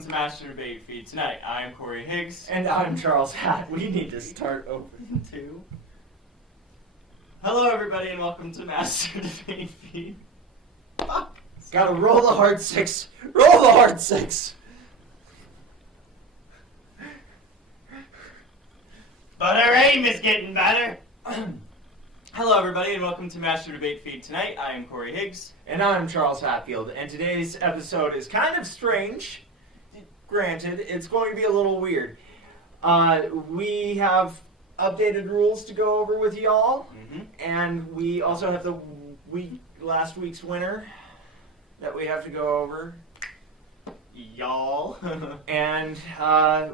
welcome to Master Debate Feed tonight. I'm Corey Higgs. And I'm Charles Hatt. We need to start open too. Hello everybody and welcome to Master Debate Feed. Fuck. Gotta roll the hard six. Roll the hard six. But our aim is getting better. Hello everybody and welcome to Master Debate Feed tonight. I am Corey Higgs. And I'm Charles Hatfield. And today's episode is kind of strange. Granted, it's going to be a little weird. We have updated rules to go over with y'all. And we also have the last week's winner that we have to go over. Y'all. And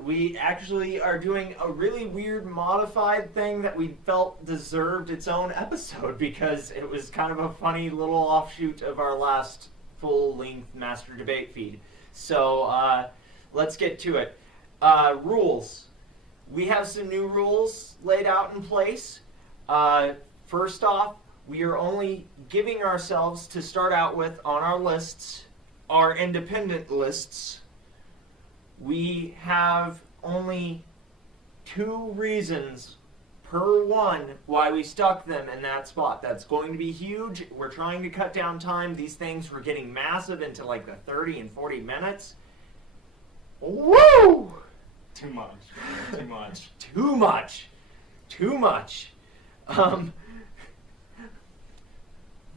we actually are doing a really weird modified thing that we felt deserved its own episode because it was kind of a funny little offshoot of our last full-length Master Debate Feed. So let's get to it. Rules. We have some new rules laid out in place. First off, we are only giving ourselves to start out with on our lists, our independent lists. We have only 2 reasons per one why we stuck them in that spot. That's going to be huge. We're trying to cut down time. These things were getting massive into like the 30 and 40 minutes. Woo! Too much. Too much. Too much. Too much.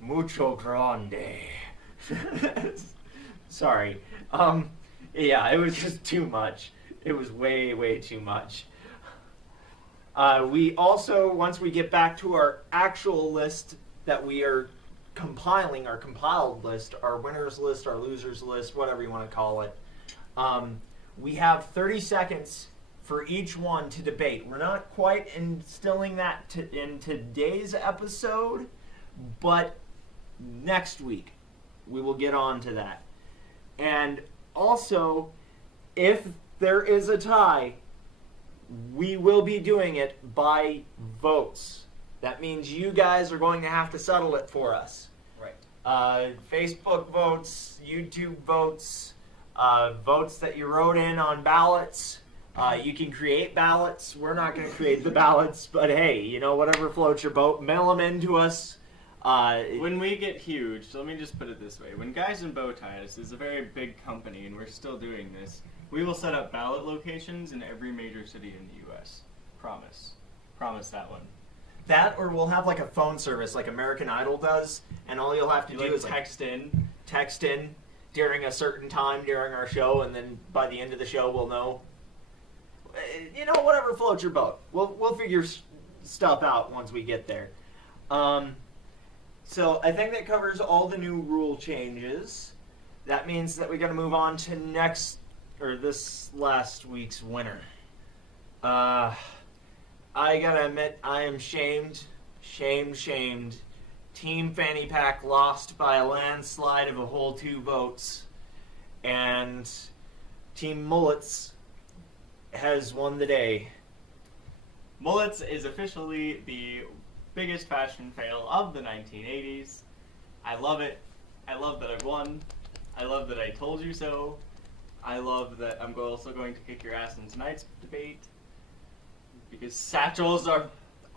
Mucho grande. Sorry. Yeah, it was just too much. It was way, way too much. We also, once we get back to our actual list that we are compiling, our compiled list, our winners list, our losers list, whatever you want to call it, we have 30 seconds for each one to debate. We're not quite instilling that in today's episode, but next week we will get on to that. And also, if there is a tie, we will be doing it by votes. That means you guys are going to have to settle it for us. Right. Facebook votes, YouTube votes, votes that you wrote in on ballots. You can create ballots. We're not going to create the ballots, but hey, you know, whatever floats your boat, mail them in to us. When we get huge, so let me just put it this way. When Guys in Bowties is a very big company and we're still doing this, we will set up ballot locations in every major city in the U.S. Promise. Promise that one. That, or we'll have like a phone service like American Idol does, and all you'll have to do is text in during a certain time during our show, and then by the end of the show we'll know. You know, whatever floats your boat. We'll figure stuff out once we get there. So I think that covers all the new rule changes. That means that we got to move on to this last week's winner. I gotta admit, I am shamed. Team Fanny Pack lost by a landslide of a whole 2 votes, and Team Mullets has won the day. Mullets is officially the biggest fashion fail of the 1980s. I love it. I love that I've won. I love that I told you so. I love that I'm also going to kick your ass in tonight's debate. Because satchels are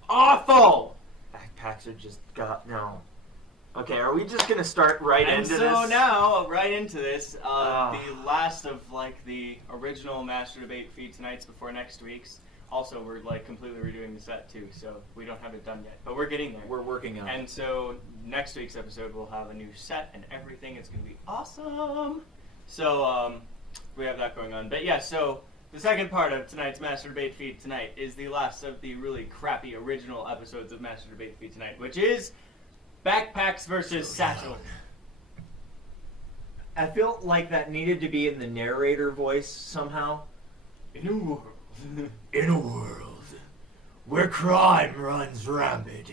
awful! Backpacks are just no. Okay, are we just gonna start right into this? And so now, right into this, the last of like the original Master Debate Feed tonight's before next week's. Also, we're like completely redoing the set too, so we don't have it done yet, but we're getting there. We're working on it. And so next week's episode will have a new set and everything. It's gonna be awesome. So we have that going on. But yeah, so the second part of tonight's Master Debate Feed tonight is the last of the really crappy original episodes of Master Debate Feed tonight, which is Backpacks versus Satchel. I felt like that needed to be in the narrator voice somehow. In a world. In a world where crime runs rampant,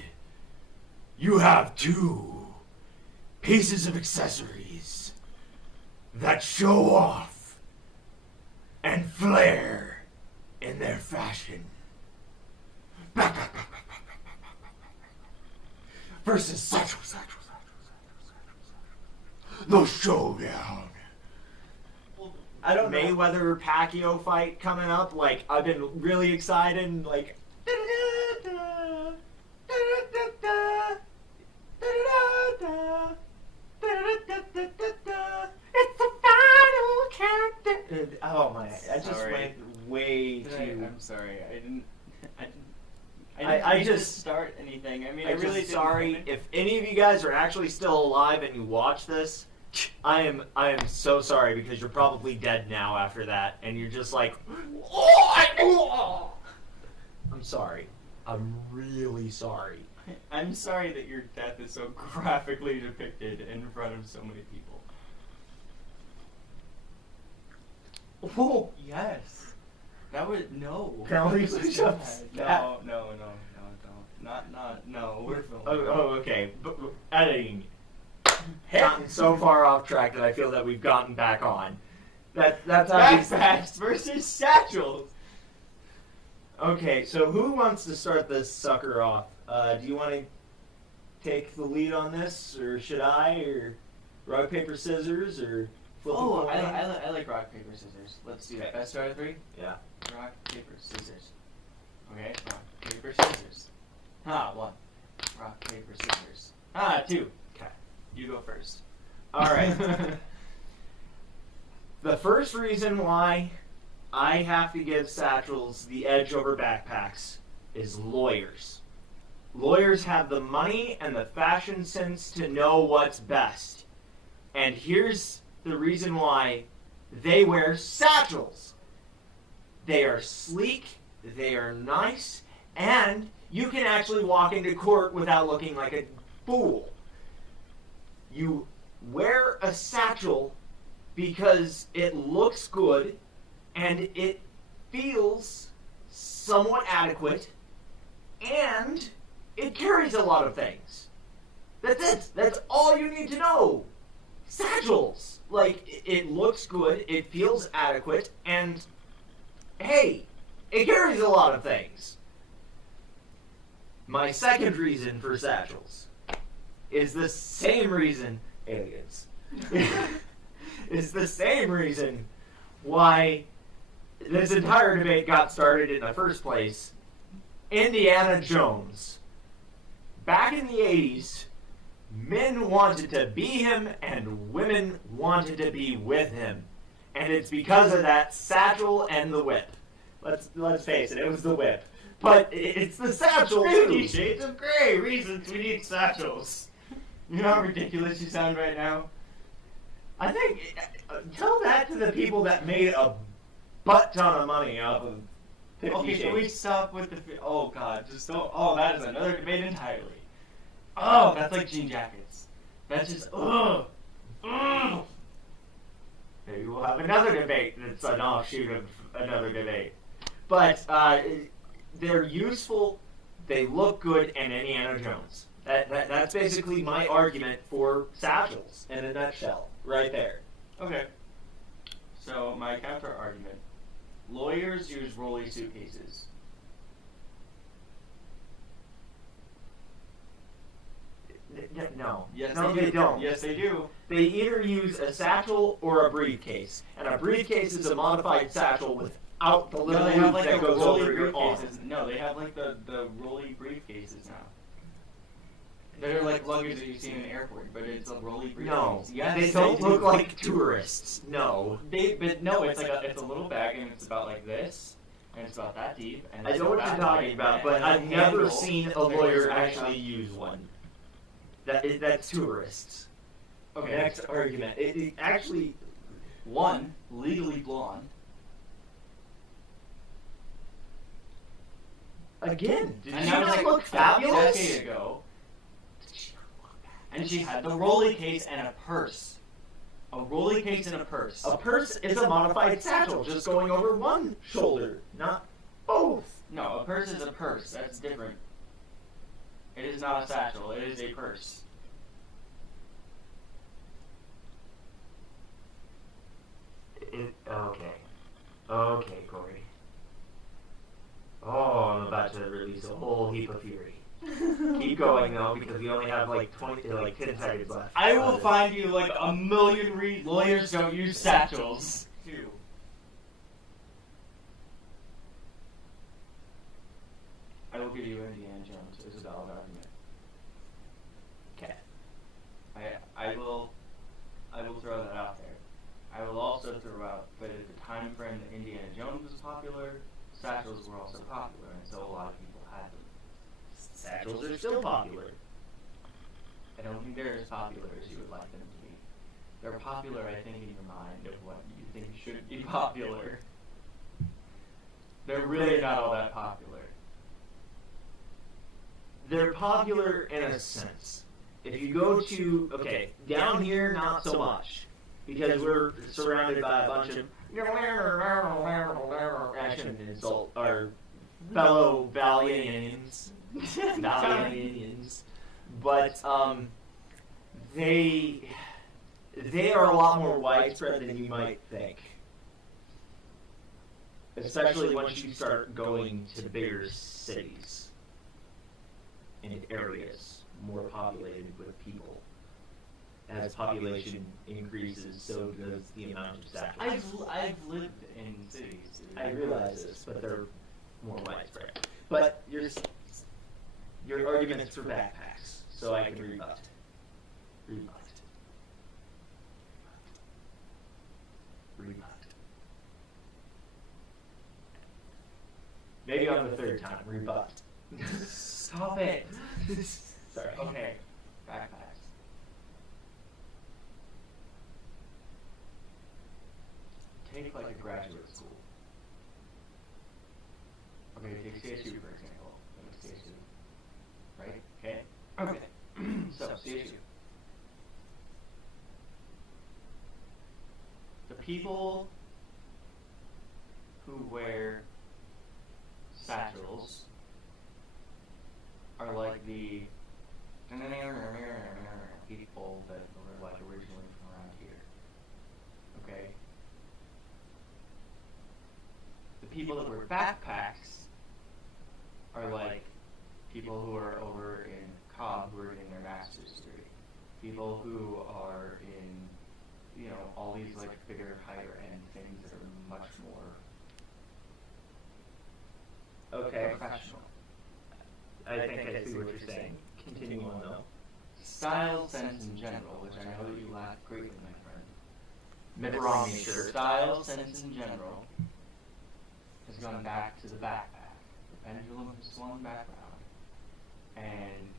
you have 2 pieces of accessories that show off and flare in their fashion. Versus Satchel. The showdown. I don't Mayweather Pacquiao fight coming up. Like, I've been really excited and like. It's the final countdown. Oh my! I just went way too. I'm sorry. I didn't I just just start anything. I mean, I'm I really just sorry if any of you guys are actually still alive and you watch this. I am so sorry because you're probably dead now after that, and you're just like, I'm sorry. I'm really sorry. I'm sorry that your death is so graphically depicted in front of so many people. Oh yes, that was no. Penalty That was push-ups? bad. No, don't. No. We're filming. Okay. But editing. Gotten so far off track that I feel that we've gotten back on. That's how we. Backpacks versus satchels. Okay, so who wants to start this sucker off? Do you want to take the lead on this, or should I, or rock paper scissors, or flip a coin? I like rock paper scissors. Let's do that. Best out of 3. Yeah. Rock paper scissors. Okay. Rock paper scissors. 1. Rock paper scissors. 2. Okay. You go first. All right. The first reason why I have to give satchels the edge over backpacks is lawyers. Lawyers have the money and the fashion sense to know what's best. And here's the reason why they wear satchels. They are sleek, they are nice, and you can actually walk into court without looking like a fool. You wear a satchel because it looks good and it feels somewhat adequate and it carries a lot of things. That's it. That's all you need to know. Satchels. Like, it looks good, it feels adequate, and hey, it carries a lot of things. My second reason for satchels is the same reason, aliens, is the same reason why this entire debate got started in the first place. Indiana Jones. Back in the 80s, men wanted to be him and women wanted to be with him. And it's because of that satchel and the whip. Let's face it was the whip. But it's the satchel 50 too. Shades of Grey reasons we need satchels. You know how ridiculous you sound right now? I think, tell that to the people that made a butt ton of money off of 50 Okay, Shades. can we stop with the... Oh, God, just don't... Oh, that is another debate entirely. Oh, that's like jean jackets. That's just... Ugh. Ugh. Maybe we'll have another debate that's an offshoot of another debate. But they're useful, they look good, and Indiana Jones. That's basically my argument for satchels in a nutshell, right there. Okay. So, my counter argument. Lawyers use rolly suitcases. No. Yes, no, they do. they don't. Yes, they do. They either use a satchel or a briefcase. And a briefcase is a modified satchel without the little No, they have loop like that the goes rolly over your arm. briefcases. No, they have like the rolly briefcases now. They're like luggage that you see in an airport, but it's a rolly briefcase. No, Yes, they don't do. look like tourists. No. But no, it's like it's a little bag and it's about like this, and it's about that deep. And I it's know what about you're that talking wide, about, and but it has I've a never handle seen a that goes lawyer right actually up. use one. That's tourists. Okay. Next argument. It actually... 1, legally blonde. Again, did And she that was not like look a fabulous? decade ago. And she had the rolly case and a purse. A rolly case and a purse. A purse is a modified satchel, just going over one shoulder, not both. No, a purse is a purse. That's different. It is not a satchel. It is a purse. Okay. Okay, Corey. Oh, I'm about to release a whole heap of fury. Keep going though, because we only have like 10 seconds left. I will find you like a million lawyers don't use satchels. 2. I will give you Indiana Jones as a valid argument. Okay. I will throw that out there. I will also throw out that at the time frame that Indiana Jones was popular, satchels were also popular, and so a lot of people had them. Satchels are still popular. I don't think they're as popular as you would like them to be. They're popular, I think, in your mind of what you think should be popular. They're really not all that popular. They're popular in a sense. If you go to, down here, not so much. Because we're surrounded by a bunch of... I shouldn't insult our fellow Valianians. Valianians. But, they are a lot more widespread than you might think. Especially once you start going to the bigger cities and areas more populated with people. As population increases, so does the amount of satchels. I've lived in cities. I realize this, but they're more widespread. But your argument's for backpacks, so I can rebut. Maybe on the third time, rebut. Stop it. Sorry. Okay, backpacks. Take like a graduate school. Okay, take CSU for example. CSU. Right? Okay? Okay. So, CSU. The people who wear satchels are like the people that were like originally from around here. Okay? The people that wear backpacks are like people who are over in Cobb who are getting their master's degree. People who are in, all these like bigger, higher end things that are much more professional. I think I see what you're saying. Continue on though. Style sense in general, which I know that you lack greatly, my friend. Mitt Romney shirt. Style sense in general has gone back to the backpack. The pendulum has swung back around. And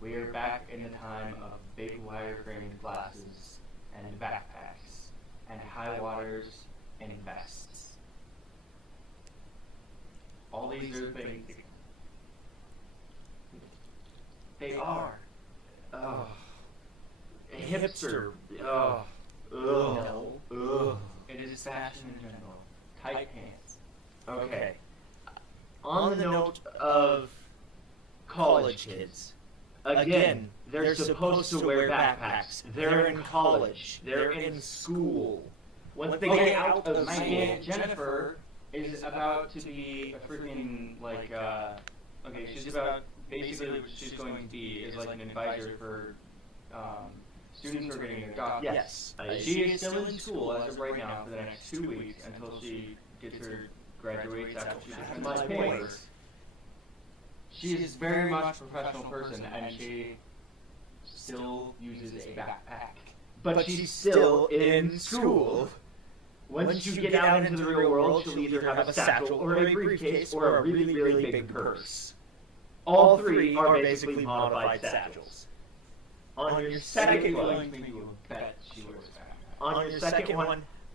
we are back in the time of big wire-framed glasses and backpacks and high waters and vests. All these are things. They are. Oh. Hipster. No. It is fashion in general. Tight pants. Okay. On the note of college kids, again, they're supposed to wear backpacks. They're in college. They're in school. Once they get out of my school, Aunt Jennifer is about to be a freaking she's about basically what she's going to be is like an advisor for students who are getting their doctorate. yes, She is still in school as of right now for the next 2 weeks until she gets her graduates after she becomes my a point. paper. She is very much a professional person and she still uses a backpack. But she's still in school. Once you get out into the real world, she'll either have a satchel or a briefcase or a really, really big purse. All three are basically modified satchels. On your second one,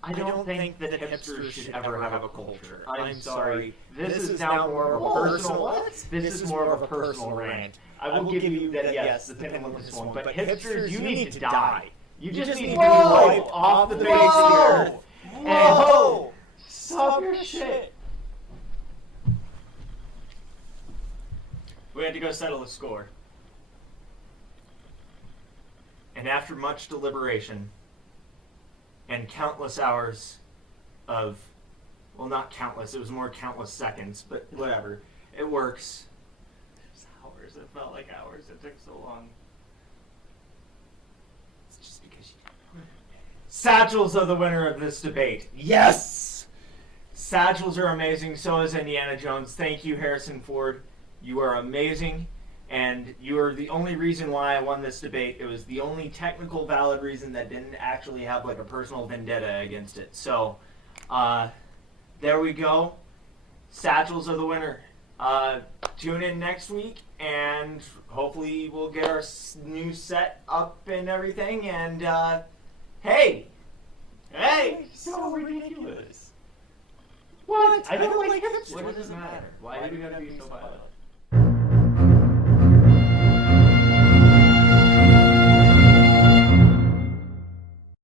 I don't think that hipsters should ever have a culture. I'm sorry. This is now more of a personal. This is more of a personal rant. I will give you that. Yes, the pendulum is swung, but hipsters, you need to die. You just need to be wiped off the face of the earth. Whoa! Stop your shit! We had to go settle the score. And after much deliberation and countless hours of, well, not countless, it was more countless seconds, but whatever, it works. It was hours. It felt like hours. It took so long. It's just because you... Satchels are the winner of this debate. Yes! Satchels are amazing, so is Indiana Jones. Thank you, Harrison Ford. You are amazing, and you are the only reason why I won this debate. It was the only technical valid reason that didn't actually have like a personal vendetta against it. So, there we go. Satchels are the winner. Tune in next week, and hopefully we'll get our new set up and everything. And hey, So ridiculous. what? I don't like hipsters. What does it matter? Why do we gotta be so violent?